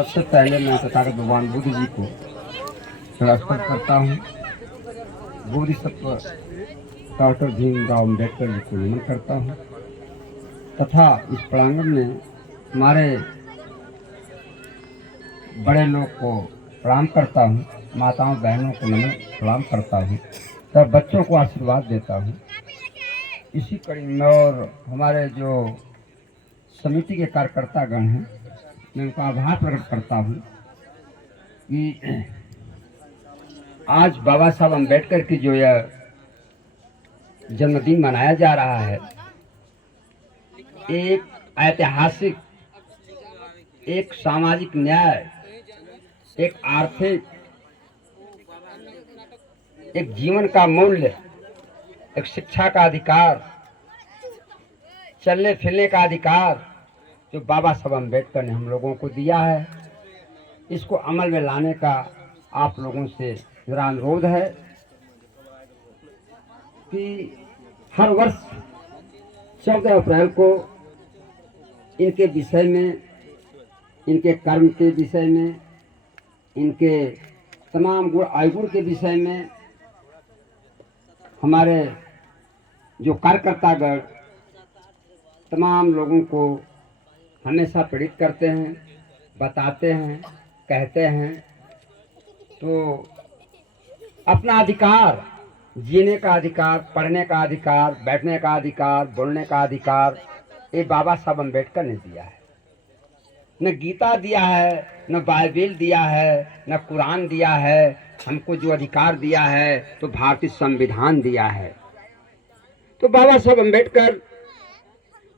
सबसे पहले मैं तथागत भगवान बुद्ध जी को नमस्कार करता हूँ। बोधिसत्व डॉक्टर भीमराव अम्बेडकर जी को नमन करता हूँ तथा इस प्रांगण में हमारे बड़े लोग को प्रणाम करता हूँ, माताओं बहनों को नमन प्रणाम करता हूँ तब बच्चों को आशीर्वाद देता हूँ। इसी कड़ी में और हमारे जो समिति के कार्यकर्ता गण हैं, मैं उनका आभार प्रकट करता हूँ कि आज बाबा साहब अम्बेडकर की जो यह जन्मदिन मनाया जा रहा है, एक ऐतिहासिक, एक सामाजिक न्याय, एक आर्थिक, एक जीवन का मूल्य, एक शिक्षा का अधिकार, चलने फिरने का अधिकार जो बाबा साहब अम्बेडकर ने हम लोगों को दिया है, इसको अमल में लाने का आप लोगों से मेरा अनुरोध है कि हर वर्ष 14 अप्रैल को इनके विषय में, इनके कर्म के विषय में, इनके तमाम गुण अवगुण के विषय में हमारे जो कार्यकर्तागण तमाम लोगों को हमेशा प्रेरित करते हैं, बताते हैं, कहते हैं। तो अपना अधिकार, जीने का अधिकार, पढ़ने का अधिकार, बैठने का अधिकार, बोलने का अधिकार, ये बाबा साहब अम्बेडकर ने दिया है। न गीता दिया है, न बाइबिल दिया है, न कुरान दिया है। हमको जो अधिकार दिया है तो भारतीय संविधान दिया है। तो बाबा साहब अम्बेडकर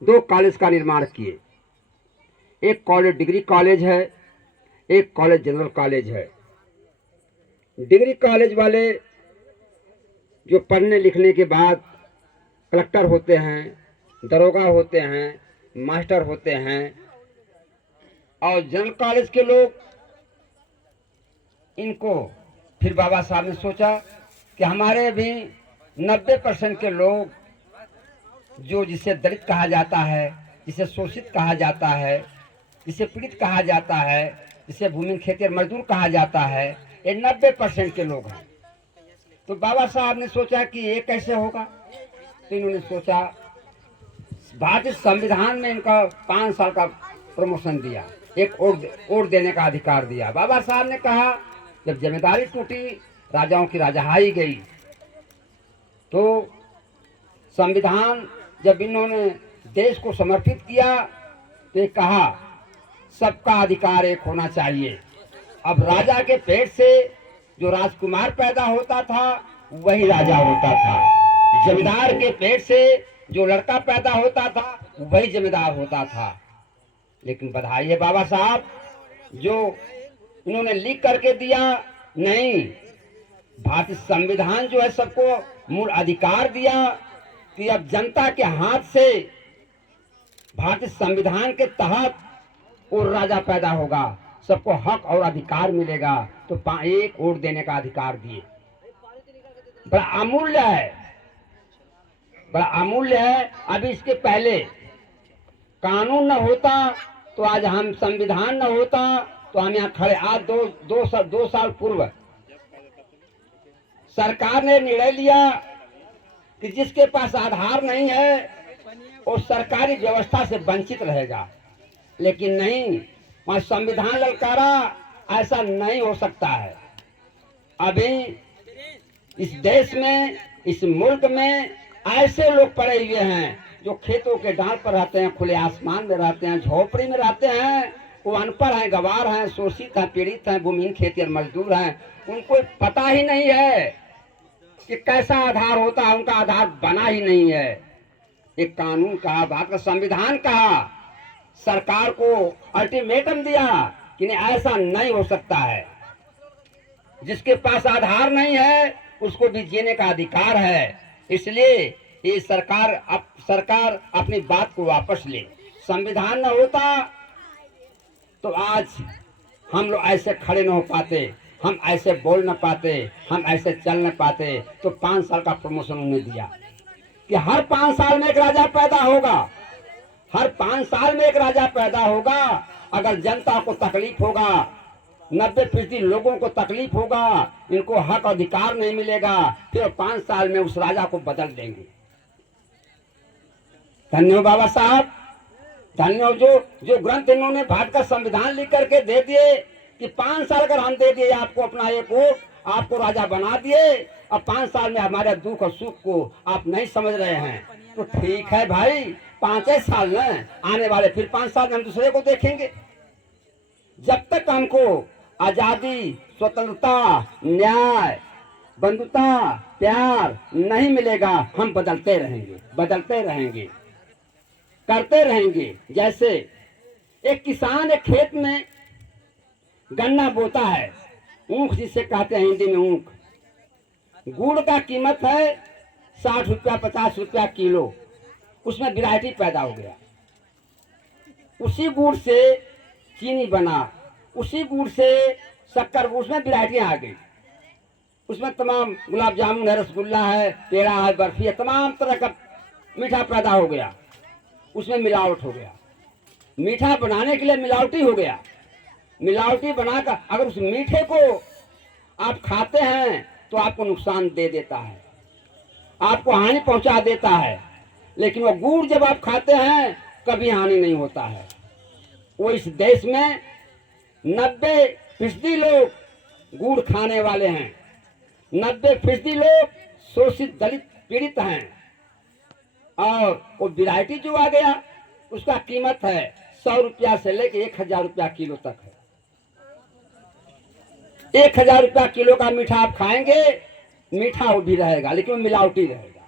2 कॉलेज का निर्माण किए। एक कॉलेज डिग्री कॉलेज है, एक कॉलेज जनरल कॉलेज है। डिग्री कॉलेज वाले जो पढ़ने लिखने के बाद कलेक्टर होते हैं, दरोगा होते हैं, मास्टर होते हैं, और जनरल कॉलेज के लोग, इनको फिर बाबा साहब ने सोचा कि हमारे भी 90% के लोग जो जिसे दलित कहा जाता है, जिसे शोषित कहा जाता है, जिसे पीड़ित कहा जाता है, जिसे भूमि खेतिहर मजदूर कहा जाता है, ये 90% के लोग हैं। तो बाबा साहब ने सोचा कि ये कैसे होगा। तो इन्होंने सोचा, भारतीय संविधान में इनका 5 साल का प्रमोशन दिया, एक वोट देने का अधिकार दिया। बाबा साहब ने कहा जब जिम्मेदारी टूटी, राजाओं की राजहाई गई, तो संविधान जब इन्होंने देश को समर्पित किया तो ये कहा सबका अधिकार एक होना चाहिए। अब राजा के पेट से जो राजकुमार पैदा होता था वही राजा होता था, जमींदार के पेट से जो लड़का पैदा होता था वही जमींदार होता था। लेकिन बधाई है बाबा साहब, जो इन्होंने लिख करके दिया, नहीं, भारतीय संविधान जो है सबको मूल अधिकार दिया कि अब जनता के हाथ से भारतीय संविधान के तहत और राजा पैदा होगा, सबको हक और अधिकार मिलेगा। तो 1 वोट देने का अधिकार दिए। बड़ा अमूल्य है, बड़ा अमूल्य है। अभी इसके पहले कानून न होता तो आज हम, संविधान न होता तो हम यहाँ खड़े। आज दो साल पूर्व सरकार ने निर्णय लिया कि जिसके पास आधार नहीं है वो सरकारी व्यवस्था से वंचित रहेगा। लेकिन नहीं, वहां संविधान ललकारा, ऐसा नहीं हो सकता है। अभी इस देश में, इस मुल्क में ऐसे लोग पड़े हुए हैं जो खेतों के डाल पर रहते हैं, खुले आसमान में रहते हैं, झोपड़ी में रहते हैं, वो अनपढ़ हैं, गवार हैं, शोषित हैं, पीड़ित हैं, भूमिहीन खेतिहर मजदूर हैं। उनको पता ही नहीं है कि कैसा आधार होता है, उनका आधार बना ही नहीं है। एक कानून कहा, भारत का संविधान कहा, सरकार को अल्टीमेटम दिया कि नहीं, ऐसा नहीं हो सकता है। जिसके पास आधार नहीं है उसको भी जीने का अधिकार है। इसलिए ये सरकार अपनी बात को वापस ले। संविधान न होता तो आज हम लोग ऐसे खड़े न हो पाते, हम ऐसे बोल न पाते, हम ऐसे चल न पाते। तो 5 साल का प्रमोशन उन्हें दिया कि हर 5 साल में एक राजा पैदा होगा, हर 5 साल में एक राजा पैदा होगा। अगर जनता को तकलीफ होगा, 90% लोगों को तकलीफ होगा, इनको हक अधिकार नहीं मिलेगा, फिर 5 साल में उस राजा को बदल देंगे। धन्य हो बाबा साहब, धन्य हो जो ग्रंथ इन्होंने भारत का संविधान लिख करके दे दिए कि 5 साल अगर हम दे दिए आपको अपना एक वोट, आपको राजा बना दिए, अब 5 साल में हमारे दुख और सुख को आप नहीं समझ रहे हैं, तो ठीक है भाई, 5 साल में आने वाले फिर 5 साल में हम दूसरे को देखेंगे। जब तक हमको आजादी, स्वतंत्रता, न्याय, बंधुता, प्यार नहीं मिलेगा, हम बदलते रहेंगे, बदलते रहेंगे, करते रहेंगे। जैसे एक किसान एक खेत में गन्ना बोता है, ऊख जिसे कहते हैं हिंदी में ऊख। गुड़ का कीमत है 60 रुपया 50 रुपया किलो, उसमें वैरायटी पैदा हो गया। उसी गुड़ से चीनी बना, उसी गुड़ से शक्कर, उसमें वैरायटियां आ गई। उसमें तमाम गुलाब जामुन है, रसगुल्ला है, पेड़ा है, बर्फी है, तमाम तरह का मीठा पैदा हो गया। उसमें मिलावट हो गया, मीठा बनाने के लिए मिलावटी हो गया। मिलावटी बनाकर अगर उस मीठे को आप खाते हैं तो आपको नुकसान दे देता है, आपको हानि पहुंचा देता है। लेकिन वो गुड़ जब आप खाते हैं कभी हानि नहीं होता है। वो इस देश में 90% लोग गुड़ खाने वाले हैं, 90% लोग शोषित, दलित, पीड़ित हैं। और वो वैरायटी जो आ गया उसका कीमत है 100 रुपया से लेकर 1000 रुपया किलो तक है। 1000 रुपया किलो का मीठा आप खाएंगे, मीठा वो भी रहेगा लेकिन वो मिलावटी रहेगा।